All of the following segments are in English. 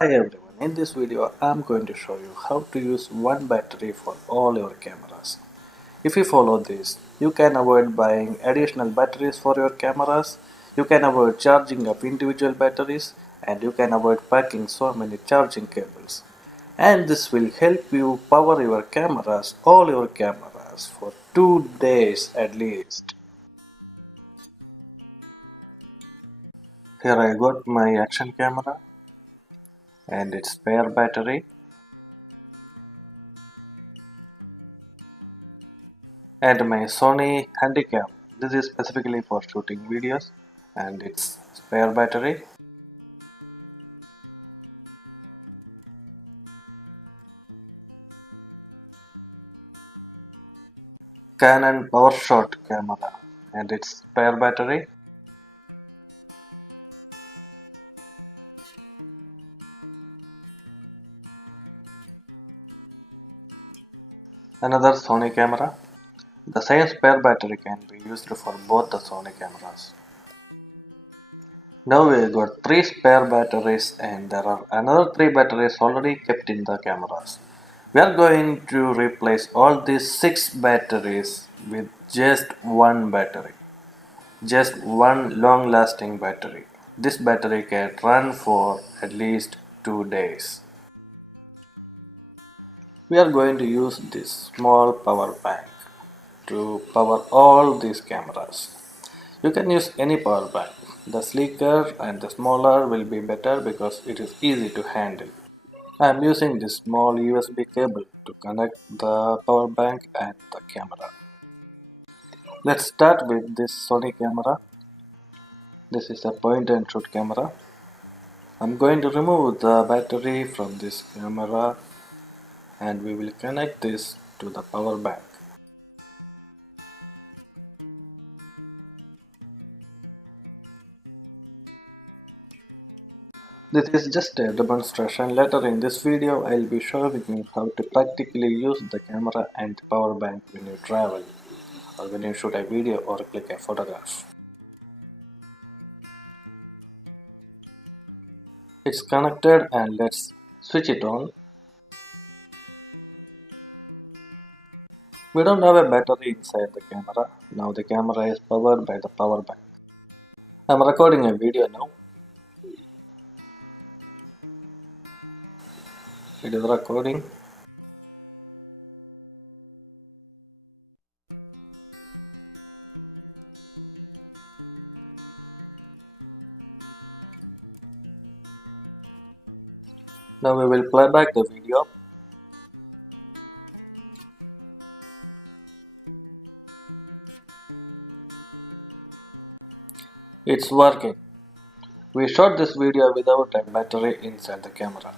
Hi everyone, in this video I am going to show you how to use one battery for all your cameras. If you follow this, you can avoid buying additional batteries for your cameras, you can avoid charging up individual batteries, and you can avoid packing so many charging cables. And this will help you power your cameras, all your cameras, for 2 days at least. Here I got my action camera and its spare battery, and my Sony Handycam. This is specifically for shooting videos and its spare battery. Canon PowerShot camera and its spare battery. Another Sony camera. The same spare battery can be used for both the Sony cameras. Now we got 3 spare batteries and there are another 3 batteries already kept in the cameras. We are going to replace all these 6 batteries with just one battery. Just one long lasting battery. This battery can run for at least 2 days. We are going to use this small power bank to power all these cameras. You can use any power bank. The sleeker and the smaller will be better because it is easy to handle. I am using this small USB cable to connect the power bank and the camera. Let's start with this Sony camera. This is a point and shoot camera. I'm going to remove the battery from this camera and we will connect this to the power bank. This is just a demonstration. Later in this video I'll be showing you how to practically use the camera and power bank when you travel or when you shoot a video or click a photograph. It's connected and let's switch it on. We don't have a battery inside the camera. Now the camera is powered by the power bank. I'm recording a video now. It is recording. Now we will play back the video. It's working. We shot this video without a battery inside the camera.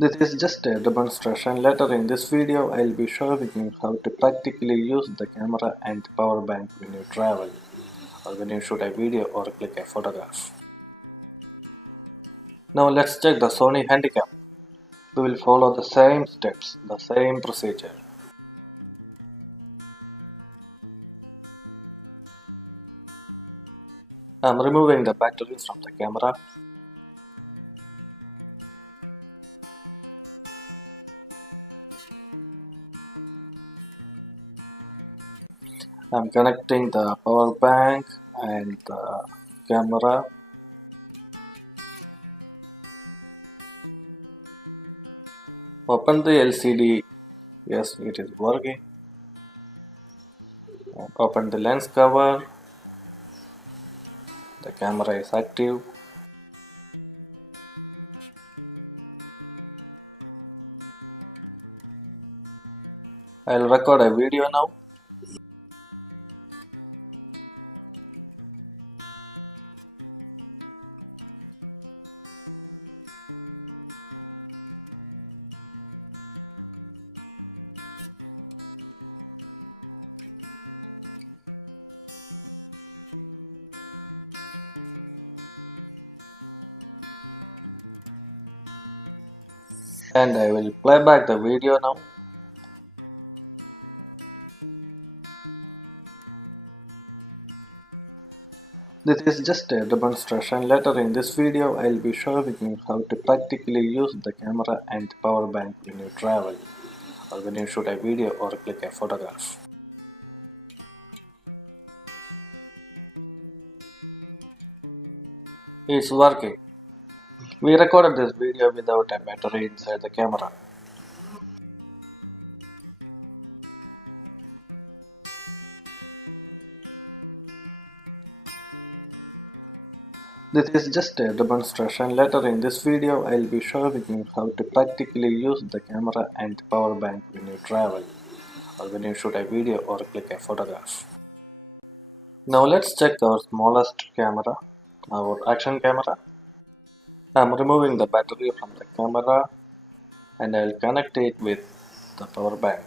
This is just a demonstration. Later in this video I'll be showing you how to practically use the camera and power bank when you travel or when you shoot a video or click a photograph. Now let's check the Sony Handycam. We will follow the same steps, the same procedure. I'm removing the battery from the camera. I'm connecting the power bank and the camera. Open the LCD. Yes, it is working. Open the lens cover. The camera is active. I'll record a video now. And I will play back the video now. This is just a demonstration. Later in this video, I'll be showing you how to practically use the camera and power bank when you travel, or when you shoot a video or click a photograph. It's working. We recorded this video without a battery inside the camera. This is just a demonstration. Later in this video, I'll be showing you how to practically use the camera and power bank when you travel, or when you shoot a video or click a photograph. Now let's check our smallest camera, our action camera. I'm removing the battery from the camera and I'll connect it with the power bank.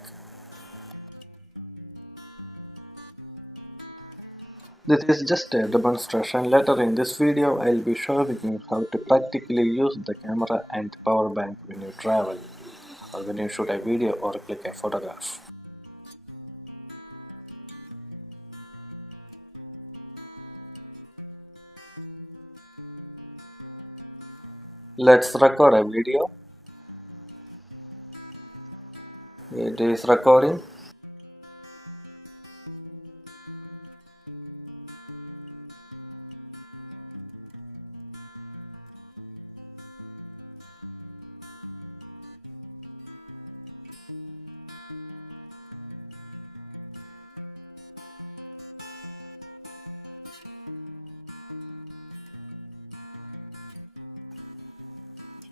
This is just a demonstration. Later in this video, I'll be showing you how to practically use the camera and power bank when you travel, or when you shoot a video or click a photograph. Let's record a video. It is recording.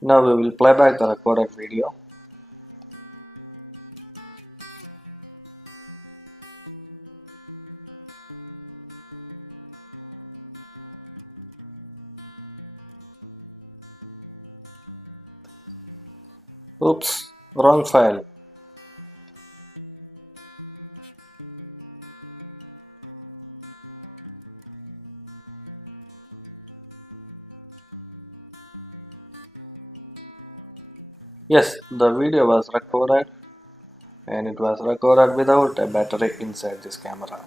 Now we will play back the recorded video. Oops, wrong file. Yes, the video was recorded, and it was recorded without a battery inside this camera.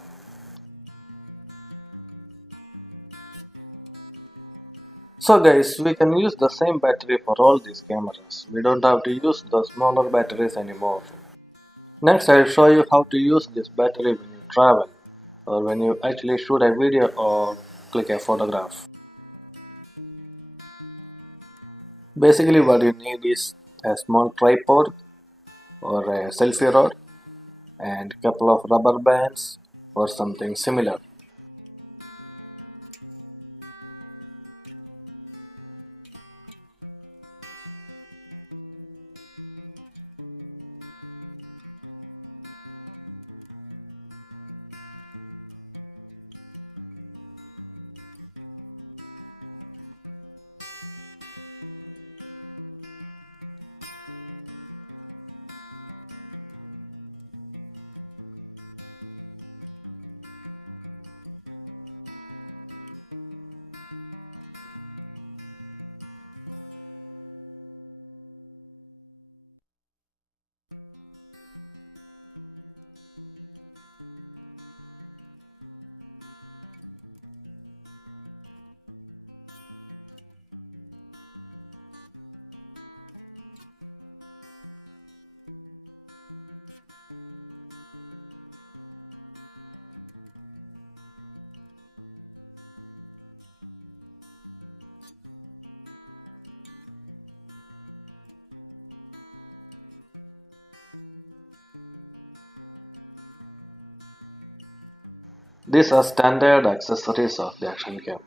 So guys, we can use the same battery for all these cameras. We don't have to use the smaller batteries anymore. Next, I'll show you how to use this battery when you travel, or when you actually shoot a video or click a photograph. Basically what you need is a small tripod or a selfie rod and couple of rubber bands or something similar. These are standard accessories of the action cam.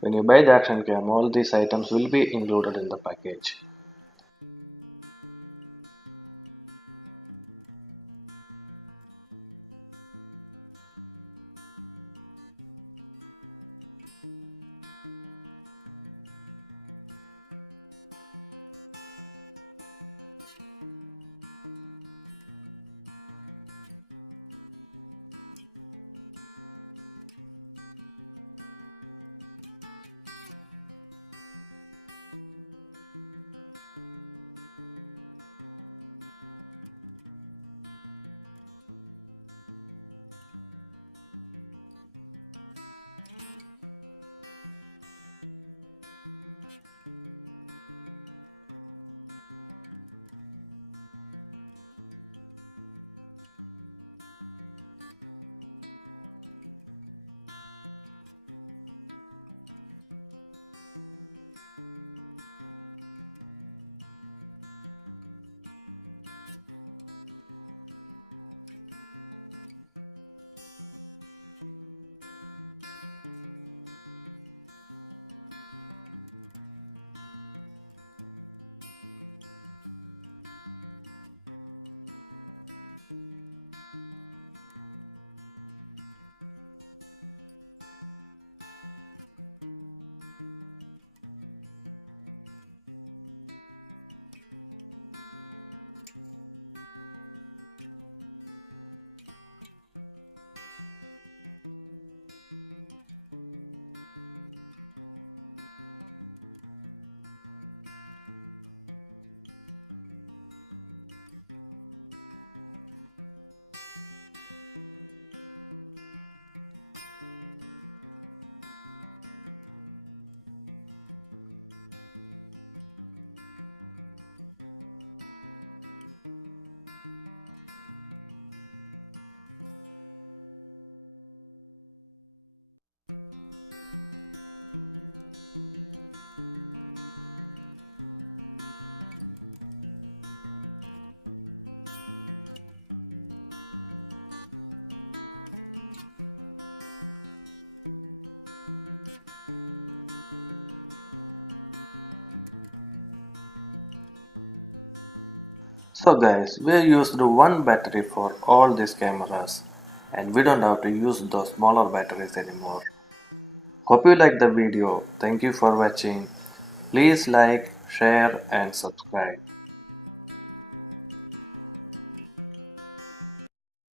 When you buy the action cam, all these items will be included in the package. So guys, we used one battery for all these cameras and we don't have to use those smaller batteries anymore. Hope you like the video. Thank you for watching. Please like, share and subscribe.